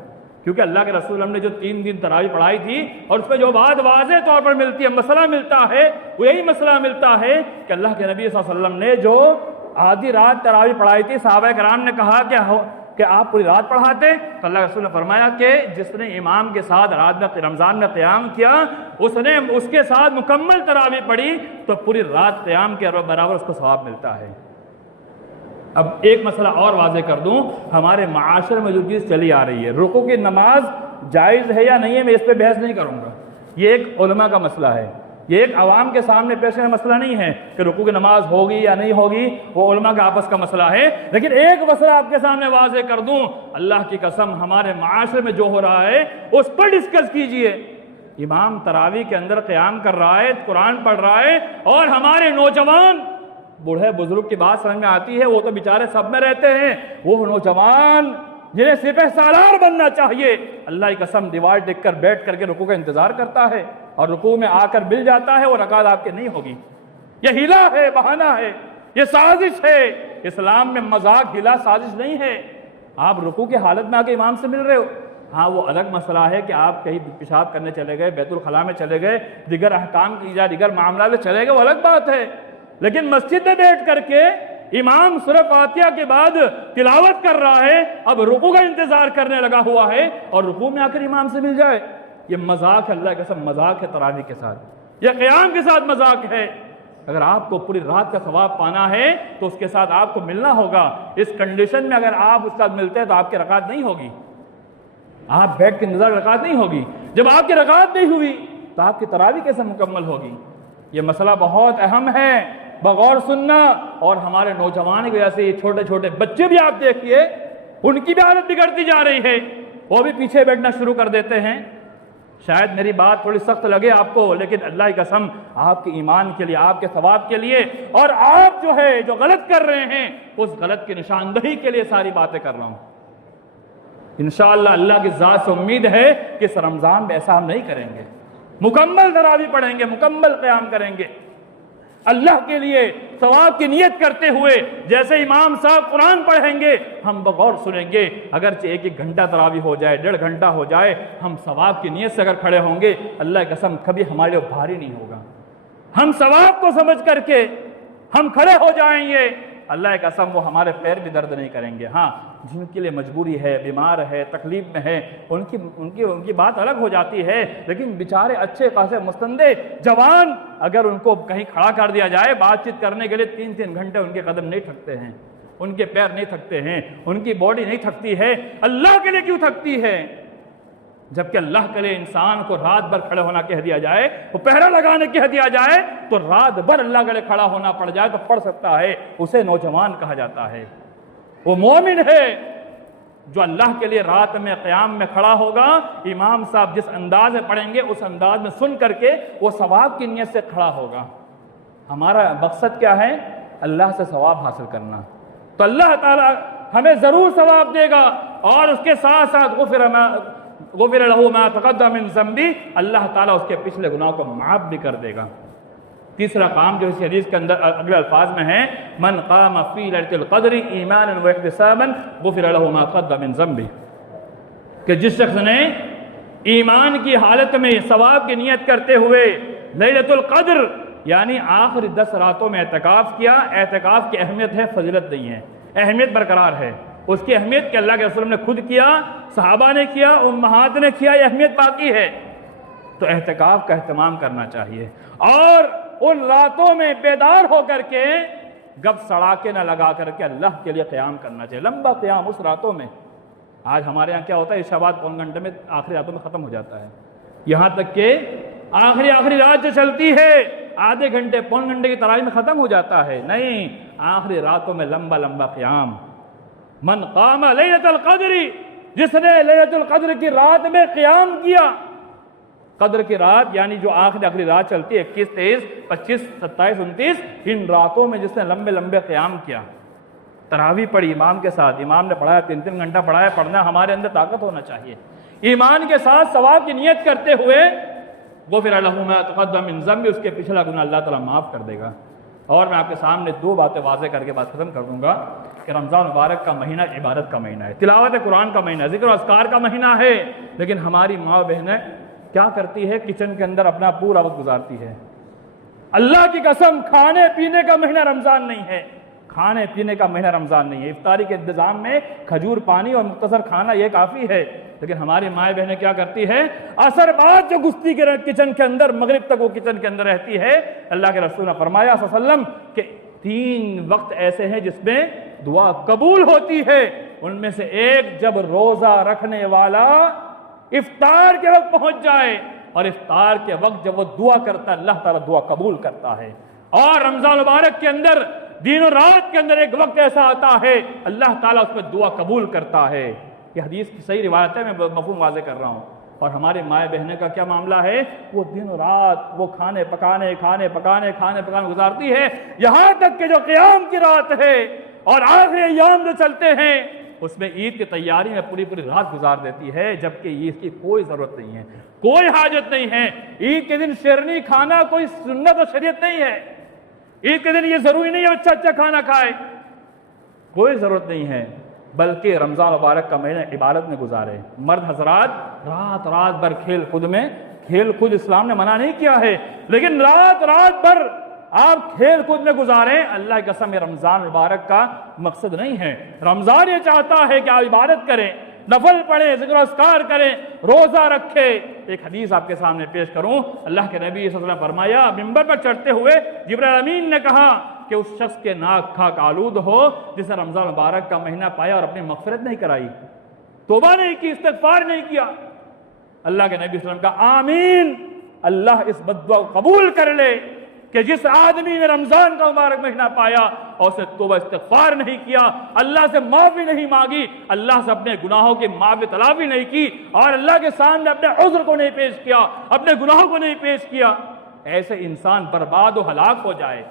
کیونکہ اللہ کے رسول ہم نے جو 3 دن تراویح پڑھائی تھی اور اس پہ جو بات واضح طور پر ملتی ہے، مسئلہ ملتا ہے، وہ یہی مسئلہ ملتا ہے کہ اللہ کے نبی صلی اللہ علیہ وسلم نے جو آدھی رات تراویح پڑھائی تھی، صحابہ کرام نے کہا کہ آپ پوری رات پڑھاتے، تو اللہ کے رسول نے فرمایا کہ جس نے امام کے ساتھ رات میں رمضان میں قیام کیا، اس نے اس کے ساتھ مکمل تراویح پڑھی تو پوری رات قیام کے برابر اس کو ثواب ملتا ہے۔ اب ایک مسئلہ اور واضح کر دوں، ہمارے معاشرے میں جو چیز چلی آ رہی ہے، رکوع کی نماز جائز ہے یا نہیں ہے، میں اس پہ بحث نہیں کروں گا، یہ ایک علماء کا مسئلہ ہے، یہ ایک عوام کے سامنے پیش کرنے کا مسئلہ نہیں ہے کہ رکوع کی نماز ہوگی یا نہیں ہوگی، وہ علماء کا آپس کا مسئلہ ہے۔ لیکن ایک مسئلہ آپ کے سامنے واضح کر دوں، اللہ کی قسم ہمارے معاشرے میں جو ہو رہا ہے اس پر ڈسکس کیجئے۔ امام تراویح کے اندر قیام کر رہا ہے، قرآن پڑھ رہا ہے، اور ہمارے نوجوان بوڑھے بزرگ کی بات سمجھ میں آتی ہے، وہ تو بیچارے سب میں رہتے ہیں، وہ نوجوان جنہیں سپہ سالار بننا چاہیے، اللہ کی قسم دیوار ٹک کر بیٹھ کر کے رکوع کا انتظار کرتا ہے اور رکوع میں آ کر مل جاتا ہے، وہ رکعت آپ کے نہیں ہوگی۔ یہ ہیلا ہے، بہانہ ہے، یہ سازش ہے۔ اسلام میں مذاق، ہیلا، سازش نہیں ہے۔ آپ رکوع کی حالت میں آ کے امام سے مل رہے ہو، ہاں وہ الگ مسئلہ ہے کہ آپ کہیں پیشاب کرنے چلے گئے، بیت الخلاء میں چلے گئے، دیگر احکام کی یا دیگر معاملات میں چلے گئے، وہ الگ بات ہے۔ لیکن مسجد میں بیٹھ کر کے امام سورہ فاتحہ کے بعد تلاوت کر رہا ہے، اب رکوع کا انتظار کرنے لگا ہوا ہے اور رکوع میں آ کر امام سے مل جائے، یہ مذاق ہے، اللہ کے قسم مذاق ہے تراویح کے ساتھ، یہ قیام کے ساتھ مذاق ہے۔ اگر آپ کو پوری رات کا ثواب پانا ہے تو اس کے ساتھ آپ کو ملنا ہوگا۔ اس کنڈیشن میں اگر آپ اس ساتھ ملتے ہیں تو آپ کی رکعت نہیں ہوگی، آپ بیٹھ کے انتظار رکعت نہیں ہوگی۔ جب آپ کی رکعت نہیں ہوئی تو آپ کی تراویح کیسے مکمل ہوگی؟ یہ مسئلہ بہت اہم ہے، بغور سننا۔ اور ہمارے نوجوان کی وجہ سے یہ چھوٹے چھوٹے بچے بھی آپ دیکھیے، ان کی بھی حالت بگڑتی جا رہی ہے، وہ بھی پیچھے بیٹھنا شروع کر دیتے ہیں۔ شاید میری بات تھوڑی سخت لگے آپ کو، لیکن اللہ کی قسم آپ کے ایمان کے لیے، آپ کے ثواب کے لیے، اور آپ جو غلط کر رہے ہیں اس غلط کی نشاندہی کے لیے ساری باتیں کر رہا ہوں۔ انشاءاللہ اللہ کی ذات سے امید ہے کہ اس رمضان میں ایسا ہم نہیں کریں گے، مکمل تراویح پڑھیں گے، مکمل قیام کریں گے اللہ کے لیے ثواب کی نیت کرتے ہوئے۔ جیسے امام صاحب قرآن پڑھیں گے ہم بغور سنیں گے، اگرچہ 1 گھنٹہ تراویح ہو جائے، 1.5 گھنٹہ ہو جائے، ہم ثواب کی نیت سے اگر کھڑے ہوں گے اللہ کی قسم کبھی ہمارے لیے بھاری نہیں ہوگا۔ ہم ثواب کو سمجھ کر کے ہم کھڑے ہو جائیں گے، اللہ کی قسم وہ ہمارے پیر بھی درد نہیں کریں گے۔ ہاں جن کے لیے مجبوری ہے، بیمار ہے، تکلیف میں ہے، ان کی بات الگ ہو جاتی ہے، لیکن بیچارے اچھے خاصے مستندے جوان اگر ان کو کہیں کھڑا کر دیا جائے بات چیت کرنے کے لیے 3 گھنٹے ان کے قدم نہیں تھکتے ہیں، ان کے پیر نہیں تھکتے ہیں، ان کی باڈی نہیں تھکتی ہے، اللہ کے لیے کیوں تھکتی ہے؟ جبکہ اللہ کے لیے انسان کو رات بھر کھڑے ہونا کہہ دیا جائے، وہ پہرا لگانے کہہ دیا جائے تو رات بھر اللہ کے لیے کھڑا ہونا پڑ جائے تو پڑھ سکتا ہے، اسے نوجوان کہا جاتا ہے۔ وہ مومن ہے جو اللہ کے لیے رات میں قیام میں کھڑا ہوگا، امام صاحب جس انداز میں پڑھیں گے اس انداز میں سن کر کے وہ ثواب کی نیت سے کھڑا ہوگا۔ ہمارا مقصد کیا ہے؟ اللہ سے ثواب حاصل کرنا، تو اللہ تعالیٰ ہمیں ضرور ثواب دے گا، اور اس کے ساتھ ساتھ غفر لہ ما تقدم من ذنبہ، اللہ تعالیٰ اس کے پچھلے گناہ کو معاف بھی کر دے گا۔ تیسرا کام جو اس حدیث کے اندر اگلے الفاظ میں ہے، من قام فی لیلۃ القدر ایمانا واحتسابا غفر لہ ما تقدم من ذنبہ، کہ جس شخص نے ایمان کی حالت میں ثواب کی نیت کرتے ہوئے لیلۃ القدر یعنی آخری 10 راتوں میں اعتکاف کیا۔ اعتکاف کی اہمیت ہے، فضیلت نہیں ہے، اہمیت برقرار ہے۔ اس کی اہمیت کہ اللہ کے رسول نے خود کیا، صحابہ نے کیا، امہات نے کیا، یہ اہمیت باقی ہے، تو اعتکاف کا اہتمام کرنا چاہیے، اور ان راتوں میں بیدار ہو کر کے گپ سڑاکے نہ لگا کر کے اللہ کے لیے قیام کرنا چاہیے، لمبا قیام اس راتوں میں۔ آج ہمارے ہاں کیا ہوتا ہے، عشاء بعد 1 گھنٹے میں آخری راتوں میں ختم ہو جاتا ہے، یہاں تک کہ آخری رات جو چلتی ہے آدھے گھنٹے 1 گھنٹے کی تراویح میں ختم ہو جاتا ہے۔ نہیں، آخری راتوں میں لمبا قیام۔ من قام لیلۃ القدر، جس نے لیلۃ القدر کی رات میں قیام کیا، قدر کی رات یعنی جو آخری رات چلتی ہے 21، 23، 25، 27، 29، ان راتوں میں جس نے لمبے قیام کیا، تراویح پڑھی امام کے ساتھ، امام نے پڑھایا 3 گھنٹہ پڑھایا، پڑھنا ہمارے اندر طاقت ہونا چاہیے، ایمان کے ساتھ ثواب کی نیت کرتے ہوئے غفر لہ ما تقدم من ذنبہ، اس کے پچھلا گناہ اللہ تعالیٰ معاف کر دے گا۔ اور میں آپ کے سامنے 2 باتیں واضح کر کے بات ختم کر دوں گا کہ رمضان مبارک کا مہینہ عبادت کا مہینہ ہے، تلاوت قرآن کا مہینہ ہے، ذکر و اذکار کا مہینہ ہے، لیکن ہماری ماں بہنیں کیا کرتی ہے؟ کچن کے اندر اپنا پورا وقت گزارتی ہے۔ اللہ کی قسم کھانے پینے کا مہینہ رمضان نہیں ہے، کھانے پینے کا مہینہ رمضان نہیں ہے۔ افطاری کے انتظام میں کھجور، پانی اور مختصر کھانا یہ کافی ہے، لیکن ہماری مائیں بہنیں کیا کرتی ہے؟ عصر بعد جو گستی کے کچن کے اندر، مغرب تک وہ کچن کے اندر رہتی ہے۔ اللہ کے رسول نے فرمایا صلی اللہ علیہ وسلم کہ 3 وقت ایسے ہیں جس میں دعا قبول ہوتی ہے، ان میں سے ایک جب روزہ رکھنے والا افطار کے وقت پہنچ جائے، اور افطار کے وقت جب وہ دعا کرتا ہے اللہ تعالیٰ دعا قبول کرتا ہے۔ اور رمضان مبارک کے اندر دن و رات کے اندر ایک وقت ایسا آتا ہے اللہ تعالیٰ اس میں دعا قبول کرتا ہے۔ یہ حدیث کی صحیح روایت ہے، میں مفہوم واضح کر رہا ہوں۔ اور ہمارے مائیں بہنیں کا کیا معاملہ ہے؟ وہ دن و رات وہ کھانے پکانے گزارتی ہے، یہاں تک کہ جو قیام کی رات ہے اور آخری ایام جو چلتے ہیں اس میں عید کی تیاری میں پوری رات گزار دیتی ہے، جبکہ عید کی کوئی ضرورت نہیں ہے، کوئی حاجت نہیں ہے۔ عید کے دن شیرنی کھانا کوئی سنت و شریعت نہیں ہے، عید کے دن یہ ضروری نہیں ہے اچھا کھانا کھائے، کوئی ضرورت نہیں ہے، بلکہ رمضان مبارک کا مہینہ عبادت میں گزارے۔ مرد حضرات رات بھر کھیل کود اسلام نے منع نہیں کیا ہے، لیکن رات بھر آپ کھیل کود میں گزاریں، اللہ کی قسم یہ رمضان مبارک کا مقصد نہیں ہے۔ رمضان یہ چاہتا ہے کہ آپ عبادت کریں، نفل پڑھیں، ذکر و اذکار کریں، روزہ رکھیں۔ ایک حدیث آپ کے سامنے پیش کروں، اللہ کے نبی صلی اللہ علیہ وسلم نے فرمایا، ممبر پر چڑھتے ہوئے جبرائیل امین نے کہا کہ اس شخص کے ناک خاک آلود ہو جس نے رمضان مبارک کا مہینہ پایا اور اپنی مغفرت نہیں کرائی، توبہ نہیں کی، استغفار نہیں کیا۔ اللہ کے نبی صلی اللہ علیہ وسلم کا آمین، اللہ اس بددعا کو قبول کر لے کہ جس آدمی نے رمضان کا مبارک مہینہ پایا اور اسے توبہ استغفار نہیں کیا، اللہ سے معافی نہیں مانگی، اللہ سے اپنے گناہوں کی معافی تلافی نہیں کی، اور اللہ کے سامنے اپنے عذر کو نہیں پیش کیا، اپنے گناہوں کو نہیں پیش کیا، ایسے انسان برباد و ہلاک ہو جائے۔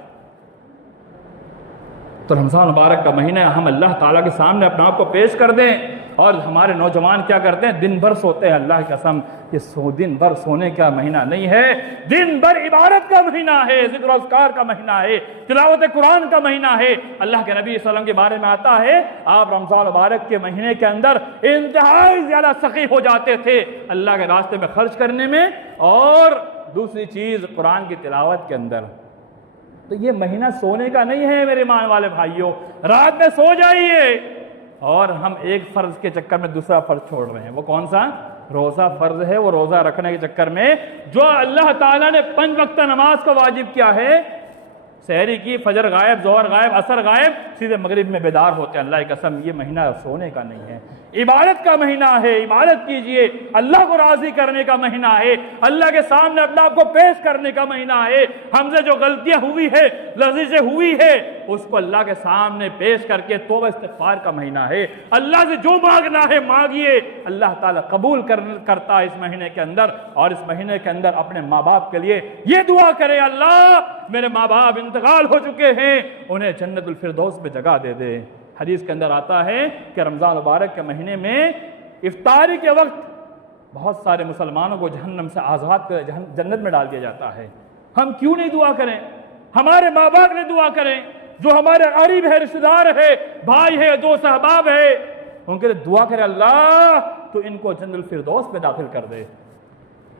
تو رمضان مبارک کا مہینہ ہم اللہ تعالیٰ کے سامنے اپنے آپ کو پیش کر دیں۔ اور ہمارے نوجوان کیا کرتے ہیں؟ دن بھر سوتے ہیں۔ اللہ کی قسم یہ دن بھر سونے کا مہینہ نہیں ہے، دن بھر عبادت کا مہینہ ہے، ذکر و اذکار کا مہینہ ہے، تلاوت قرآن کا مہینہ ہے۔ اللہ کے نبی صلی اللہ علیہ وسلم کے بارے میں آتا ہے آپ رمضان مبارک کے مہینے کے اندر انتہائی زیادہ سخی ہو جاتے تھے اللہ کے راستے میں خرچ کرنے میں، اور دوسری چیز قرآن کی تلاوت کے اندر۔ تو یہ مہینہ سونے کا نہیں ہے میرے ایمان والے بھائیوں، رات میں سو جائیے۔ اور ہم ایک فرض کے چکر میں دوسرا فرض چھوڑ رہے ہیں، وہ کون سا؟ روزہ فرض ہے، وہ روزہ رکھنے کے چکر میں جو اللہ تعالیٰ نے 5 وقت نماز کو واجب کیا ہے، سحری کی، فجر غائب، ظہر غائب، عصر غائب، سیدھے مغرب میں بیدار ہوتے ہیں۔ اللہ کی قسم یہ مہینہ سونے کا نہیں ہے، عبادت کا مہینہ ہے، عبادت کیجئے، اللہ کو راضی کرنے کا مہینہ ہے، اللہ کے سامنے اپنے آپ کو پیش کرنے کا مہینہ ہے۔ ہم سے جو غلطیاں ہوئی ہے، لغزشیں ہوئی ہے، اس کو اللہ کے سامنے پیش کر کے توبہ استغفار کا مہینہ ہے۔ اللہ سے جو مانگنا ہے مانگیے، اللہ تعالیٰ قبول کرتا ہے اس مہینے کے اندر۔ اور اس مہینے کے اندر اپنے ماں باپ کے لیے یہ دعا کرے، اللہ میرے ماں باپ انتقال ہو چکے ہیں، انہیں جنت الفردوس میں جگہ دے دے۔ حدیث کے اندر آتا ہے کہ رمضان مبارک کے مہینے میں افطاری کے وقت بہت سارے مسلمانوں کو جہنم سے آزاد کر جنت میں ڈال دیا جاتا ہے۔ ہم کیوں نہیں دعا کریں؟ ہمارے ماں باپ نے دعا کریں، جو ہمارے قریب ہے، رشتہ دار ہے، بھائی ہے، دوست احباب ہے، ان کے لیے دعا کرے، اللہ تو ان کو جنت الفردوس میں داخل کر دے۔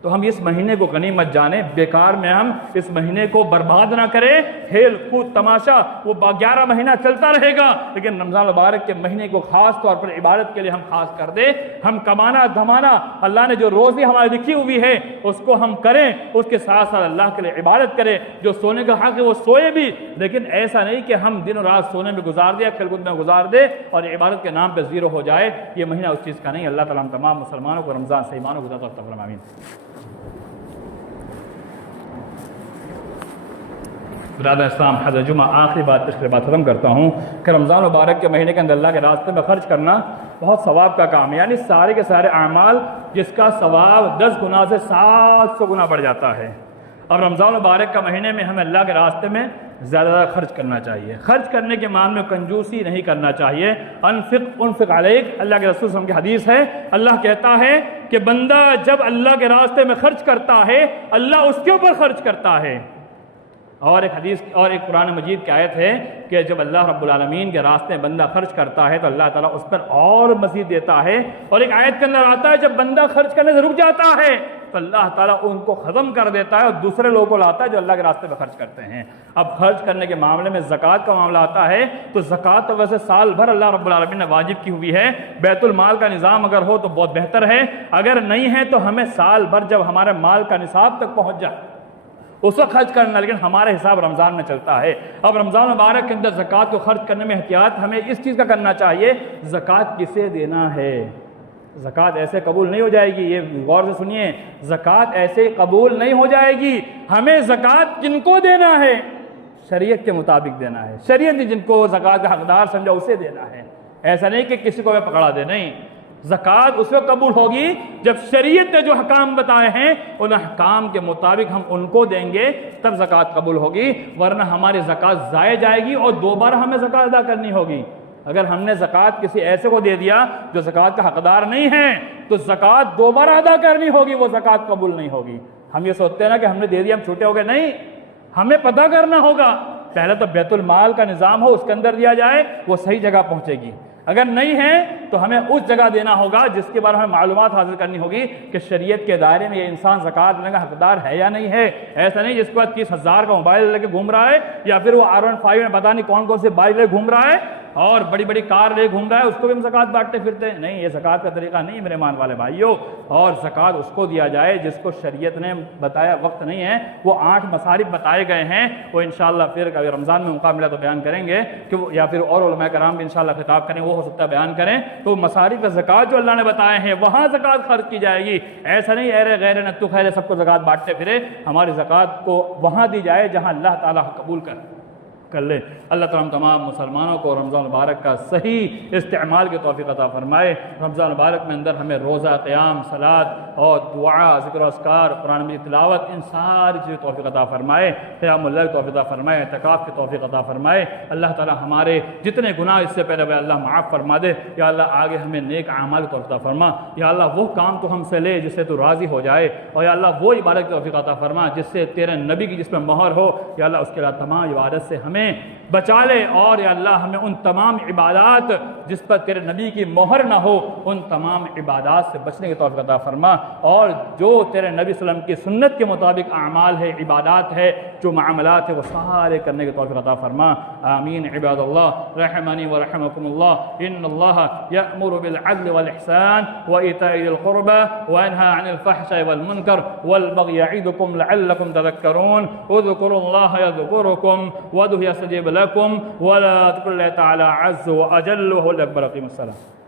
تو ہم اس مہینے کو غنیمت جانیں، بیکار میں ہم اس مہینے کو برباد نہ کریں۔ کھیل کود تماشا وہ 11 مہینہ چلتا رہے گا، لیکن رمضان مبارک کے مہینے کو خاص طور پر عبادت کے لیے ہم خاص کر دیں۔ ہم کمانا دھمانا، اللہ نے جو روزی ہماری لکھی ہوئی ہے اس کو ہم کریں، اس کے ساتھ ساتھ اللہ کے لیے عبادت کریں۔ جو سونے کا حق ہے وہ سوئے بھی، لیکن ایسا نہیں کہ ہم دن و رات سونے میں گزار دیں، کھیل کود میں گزار دیں اور عبادت کے نام پہ زیرو ہو جائے۔ یہ مہینہ اس چیز کا نہیں۔ اللہ تعالیٰ ہم تمام مسلمانوں کو رمضان سے ایمانوں کو عطا فرمائے، آمین۔ برادر اسلام، حضرت جمعہ آخری بات پچھلے بات ختم کرتا ہوں کہ رمضان مبارک کے مہینے کے اندر اللہ کے راستے میں خرچ کرنا بہت ثواب کا کام ہے، یعنی سارے کے سارے اعمال جس کا ثواب 10 گنا سے 700 گنا بڑھ جاتا ہے۔ اب رمضان مبارک کا مہینے میں ہمیں اللہ کے راستے میں زیادہ زیادہ خرچ کرنا چاہیے۔ خرچ کرنے کے معنی میں کنجوسی نہیں کرنا چاہیے۔ انفق علیک، اللہ کے رسول صلی اللہ علیہ وسلم کی حدیث ہے، اللہ کہتا ہے کہ بندہ جب اللہ کے راستے میں خرچ کرتا ہے اللہ اس کے اوپر خرچ کرتا ہے۔ اور ایک حدیث اور ایک قرآن مجید کی آیت ہے کہ جب اللہ رب العالمین کے راستے میں بندہ خرچ کرتا ہے تو اللہ تعالیٰ اس پر اور مزید دیتا ہے۔ اور ایک آیت کے اندر آتا ہے جب بندہ خرچ کرنے سے رک جاتا ہے تو اللہ تعالیٰ ان کو ختم کر دیتا ہے اور دوسرے لوگوں کو لاتا ہے جو اللہ کے راستے میں خرچ کرتے ہیں۔ اب خرچ کرنے کے معاملے میں زکوٰۃ کا معاملہ آتا ہے تو زکوٰۃ تو ویسے سال بھر اللہ رب العالمین نے واجب کی ہوئی ہے۔ بیت المال کا نظام اگر ہو تو بہت بہتر ہے، اگر نہیں ہے تو ہمیں سال بھر جب ہمارے مال کا نصاب تک پہنچ جائے اس وقت خرچ کرنا، لیکن ہمارے حساب رمضان میں چلتا ہے۔ اب رمضان مبارک کے اندر زکوٰۃ کو خرچ کرنے میں احتیاط ہمیں اس چیز کا کرنا چاہیے، زکوٰۃ کسے دینا ہے۔ زکوٰۃ ایسے قبول نہیں ہو جائے گی، یہ غور سے سنیے، زکوٰۃ ایسے قبول نہیں ہو جائے گی۔ ہمیں زکوٰۃ کن کو دینا ہے؟ شریعت کے مطابق دینا ہے۔ شریعت نے جن کو زکوٰۃ کا حقدار سمجھا اسے دینا ہے، ایسا نہیں کہ کسی کو میں پکڑا دے، نہیں۔ زکوٰۃ اس وقت قبول ہوگی جب شریعت نے جو حکام بتائے ہیں ان حکام کے مطابق ہم ان کو دیں گے، تب زکوٰۃ قبول ہوگی، ورنہ ہماری زکوٰۃ ضائع جائے گی اور دوبارہ ہمیں زکوٰۃ ادا کرنی ہوگی۔ اگر ہم نے زکوٰۃ کسی ایسے کو دے دیا جو زکوٰۃ کا حقدار نہیں ہے تو زکوٰۃ دوبارہ ادا کرنی ہوگی، وہ زکوٰۃ قبول نہیں ہوگی۔ ہم یہ سوچتے ہیں نا کہ ہم نے دے دیا ہم چھوٹے ہو گئے، نہیں، ہمیں پتہ کرنا ہوگا۔ پہلے تو بیت المال کا نظام ہو اس کے اندر دیا جائے، وہ صحیح جگہ پہنچے گی۔ اگر نہیں ہے تو ہمیں اس جگہ دینا ہوگا جس کے بارے میں ہمیں معلومات حاصل کرنی ہوگی کہ شریعت کے دائرے میں یہ انسان زکوٰۃ دینے کا حقدار ہے یا نہیں ہے۔ ایسا نہیں جس کے بعد 30,000 کا موبائل لے کے گھوم رہا ہے، یا پھر وہ R15 میں پتہ نہیں کون کون سے بائک لے گھوم رہا ہے اور بڑی بڑی کار لے گھوم رہا ہے، اس کو بھی ہم زکوٰۃ بانٹتے پھرتے ہیں۔ نہیں، یہ زکوٰۃ کا طریقہ نہیں میرے مان والے بھائیوں۔ اور زکوٰۃ اس کو دیا جائے جس کو شریعت نے بتایا، وقت نہیں ہے، وہ 8 مصارف بتائے گئے ہیں، وہ انشاءاللہ پھر اگر رمضان میں موقع ملا تو بیان کریں گے کہ یا پھر اور علماء کرام بھی انشاءاللہ خطاب کریں، وہ ہو سکتا ہے بیان کریں۔ تو مصارف زکوٰۃ جو اللہ نے بتائے ہیں وہاں زکوٰۃ خرچ کی جائے گی۔ ایسا نہیں ایرے غیر نتو خیر سب کو زکوٰۃ بانٹتے پھرے، ہماری زکوٰۃ کو وہاں دی جائے جہاں اللہ تعالیٰ قبول کر لے۔ اللہ تعالیٰ ہم تمام مسلمانوں کو رمضان مبارک کا صحیح استعمال کی توفیق عطا فرمائے۔ رمضان مبارک میں اندر ہمیں روزہ، قیام، صلاۃ اور دعا، ذکر و اذکار، قرآن مجید تلاوت، ان ساری چیزیں توفیق عطا فرمائے۔ قیام اللہ کی توفیق عطا فرمائے، اعتکاف کی توفیق عطا فرمائے۔ اللہ تعالیٰ ہمارے جتنے گناہ اس سے پہلے ہوئے اللہ معاف فرما دے۔ یا اللہ آگے ہمیں نیک اعمال کی توفیق عطا فرما۔ یا اللہ وہ کام تو ہم سے لے جس سے تو راضی ہو جائے، اور یا اللہ وہ عبادت کی توفیق عطا فرما جس سے تیرے نبی کی جس میں مہر ہو۔ یا اللہ اس کے علاوہ تمام عبادت سے ہمیں بچا لے، اور یا اللہ ہمیں ان تمام عبادات جس پر تیرے نبی کی مہر نہ ہو ان تمام عبادات سے بچنے کی توفیق عطا فرما، اور جو تیرے نبی صلی اللہ علیہ وسلم کی سنت کے مطابق اعمال ہے، عبادات ہے، جو معاملات ہے، وہ سارے کرنے کی توفیق عطا فرما۔ آمین۔ عباد اللہ رحمنی ورحمکم اللہ، ان اللہ یأمر بالعدل والإحسان وإیتاء ذی القربى وینہی عن الفحشاء والمنکر والبغی یعظکم لعلکم تذکرون، اذکروا اللہ یذکرکم وادعوہ یستجب لکم ولا تقل تعالی عز وجل وهو الأكبر۔ اقیم الصلاۃ۔